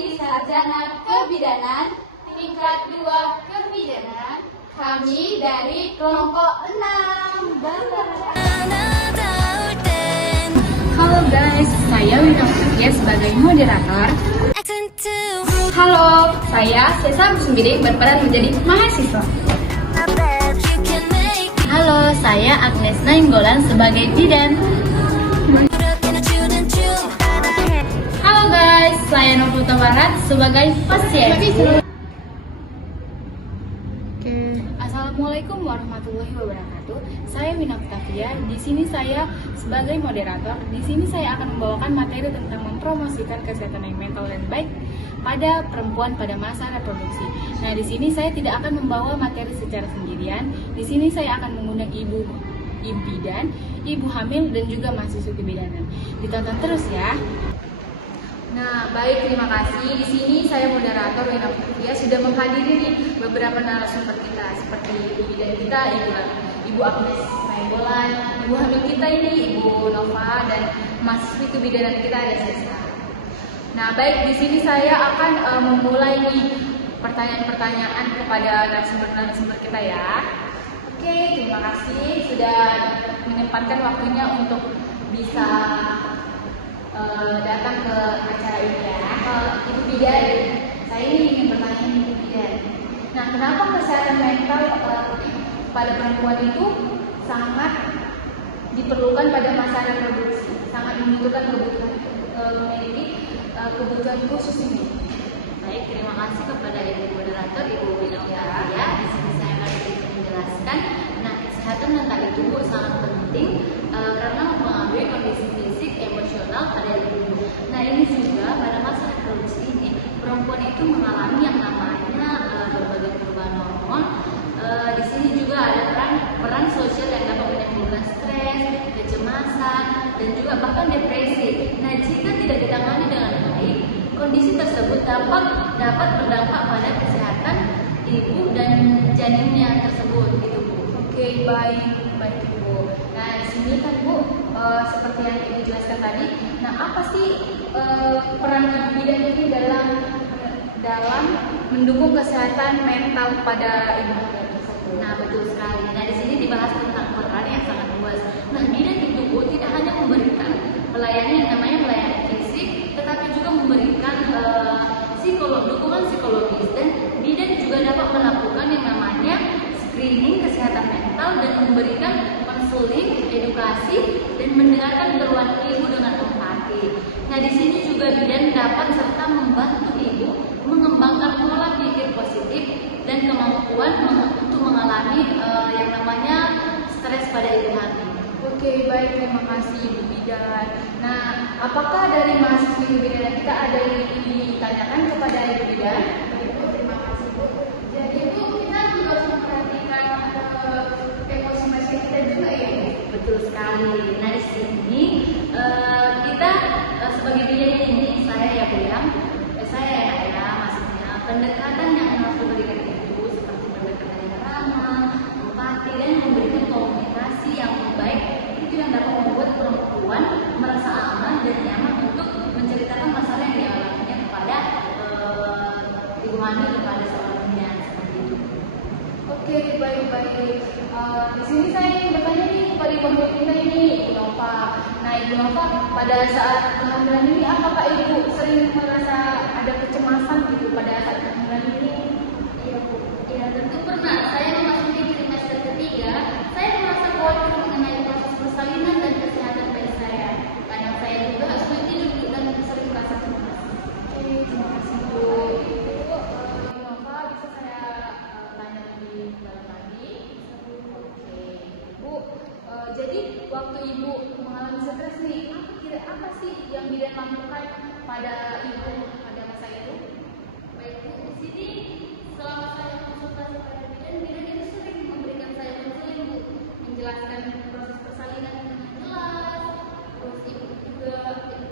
Prodi Sarjana Kebidanan tingkat 2 Kebidanan. Kami dari kelompok 6. Halo guys, saya Wina Sofia sebagai moderator. Halo, saya Sesa Sumbiring berperan menjadi mahasiswa. Halo, saya Agnes Nainggolan sebagai bidan. Halo guys, saya Nurul Barat sebagai pasien. Assalamualaikum warahmatullahi wabarakatuh. Saya Wina Octavia. Di sini saya sebagai moderator. Di sini saya akan membawakan materi tentang mempromosikan kesehatan yang mental dan baik pada perempuan pada masa reproduksi. Nah, di sini saya tidak akan membawa materi secara sendirian. Di sini saya akan mengundang ibu bidan, ibu hamil, dan juga mahasiswa kebidanan. Ditonton terus ya. Nah, baik, terima kasih. Di sini saya moderator Wina Octavia sudah menghadiri nih beberapa narasumber kita seperti ibu bidan kita, Ibu Agnes Nainggolan, ibu hamil kita ini Ibu Nova, dan mahasiswi kebidanan kita ada Sesa. Nah, baik, di sini saya akan memulai nih pertanyaan-pertanyaan kepada narasumber kita ya. Oke, terima kasih sudah menyempatkan waktunya untuk bisa datang ke acara ini ya. Ibu bidan, saya ini ingin bertanya Ibu bidan. Nah, kenapa kesehatan mental pada perempuan itu sangat diperlukan pada masa reproduksi, sangat membutuhkan memiliki kebutuhan khusus ini? Baik, terima kasih kepada Ibu moderator, Ibu Wina Octavia. Di sini saya akan sedikit menjelaskan. Nah, kesehatan mental itu sangat penting karena mempengaruhi kondisi fisik, emosional pada ibu. Nah, ini juga pada masa reproduksi ini perempuan itu mengalami yang namanya berbagai perubahan hormon. Di sini juga ada peran sosial yang dapat menimbulkan stres, kecemasan, dan juga bahkan depresi. Nah, jika tidak ditangani dengan baik, kondisi tersebut dapat berdampak pada kesehatan ibu dan janinnya tersebut, gitu Bu. Oke, baik Ibu. Nah, di sini kan Bu, seperti yang Ibu jelaskan tadi, nah apa sih peran ibu bidan ini dalam mendukung kesehatan mental pada ibu hamil tersebut? Nah, betul sekali. Nah, di sini dibahas tentang peran yang sangat luas. Nah, bidan itu Bu tidak hanya memberikan pelayanan yang namanya pelayanan fisik, tetapi juga memberikan dukungan psikologis, dan bidan juga dapat melakukan yang namanya screening kesehatan mental dan memberikan konseling, edukasi, dan mendengarkan keluhan ibu dengan empati. Nah, di sini juga bidan dapat serta membantu ibu mengembangkan pola pikir positif dan kemampuan untuk mengalami yang namanya stres pada ibu hamil. Oke, baik, terima kasih Ibu bidan. Nah, apakah dari mahasiswa kebidanan kita ada yang ingin ditanyakan kepada Ibu bidan? Terima kasih Bu. Jadi Bu, kita juga harus memperhatikan emosi masyarakat kita juga ya? Betul sekali. Nah, di sini kita sebagai bidan ini saya maksudnya pendekatan yang harus diberikan itu seperti pendekatan yang ramah, empati, dan memberikan komunikasi yang baik, itu yang dapat membuat perempuan merasa aman dan nyaman untuk menceritakan masalah yang dialaminya kepada ibu hamil, kepada seorang bidan seperti itu. Oke, baik. Di sini saya ingin bertanya nih kepada ibu hamil kita ini, Ibu Nova. Nah, Ibu Nova, pada saat kehamilan ini apakah Ibu sering merasa ada kecemasan gitu pada saat kehamilan ini? Iya Bu, ya tentu pernah. Saya memasuki trimester ketiga, saya merasa khawatir mengenai proses persalinan dan kesehatan bayi saya. Kadang saya juga sulit tidur dan sering merasa cemas. Oke, terima kasih Bu. Ibu Nova, bisa saya tanya lebih dalam lagi? Oke, Bu, jadi waktu Ibu mengalami stres nih, apa sih yang bidan lakukan pada Ibu pada masa itu? Baik Bu, di sini selama saya konsultasi pada bidan itu sering memberikan saya konseling Bu, menjelaskan proses persalinan dengan jelas. Terus ibu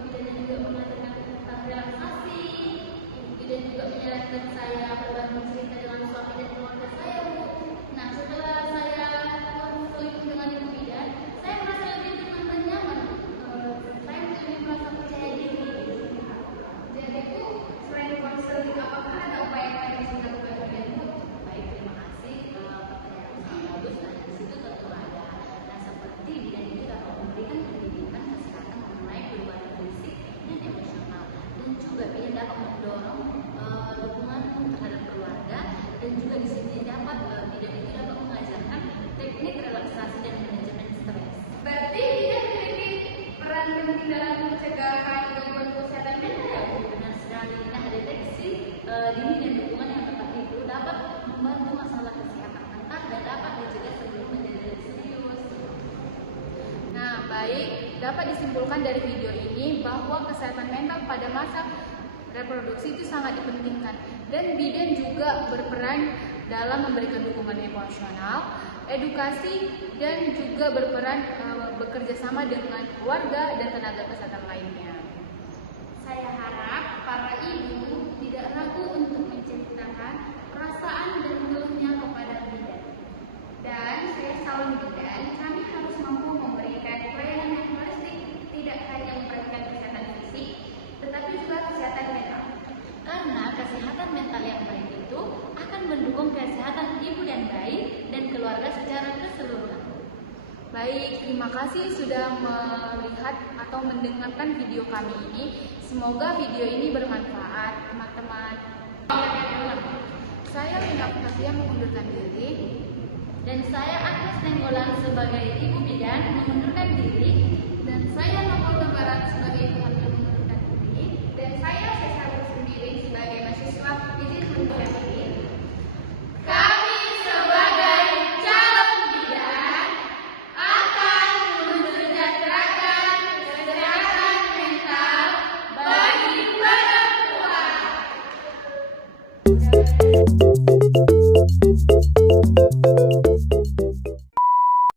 bidan juga mengajarkan tentang relaksasi. Ibu bidan juga menyarankan saya berbagi cerita dengan suami dan keluarga saya Bu. Nah, setelah saya konseling dengan ibu bidan, saya merasa lebih tenang dan nyaman. Saya lebih merasa percaya diri. Jadi Bu, selain dini dan dukungan yang tepat itu dapat membantu masalah kesehatan mental dan dapat dicegah sebelum menjadi serius. Nah, baik, dapat disimpulkan dari video ini bahwa kesehatan mental pada masa reproduksi itu sangat dipentingkan, dan bidan juga berperan dalam memberikan dukungan emosional, edukasi, dan juga berperan bekerja sama dengan keluarga dan tenaga kesehatan lainnya. Saya harap para ibu tidak ragu untuk menceritakan perasaan dan keluhnya kepada bidan. Dan saya calon bidan, kami harus mampu memberikan pelayanan yang holistik, tidak hanya memperhatikan kesehatan fisik, tetapi juga kesehatan mental. Karena kesehatan mental yang baik itu akan mendukung kesehatan ibu dan bayi dan keluarga secara keseluruhan. Baik, terima kasih sudah melihat atau mendengarkan video kami ini. Semoga video ini bermanfaat, teman-teman. Saya Lina Octavia mengundurkan diri. Dan saya Agnes Nenggolan sebagai ibu bidan mengundurkan diri. Dan saya Nopal Barat sebagai ibu hamil mengundurkan diri. Dan saya Cesar sendiri sebagai mahasiswa izin mengundurkan diri. Kami sebagai calon bidan akan mensejahterakan kesehatan mental bagi perempuan.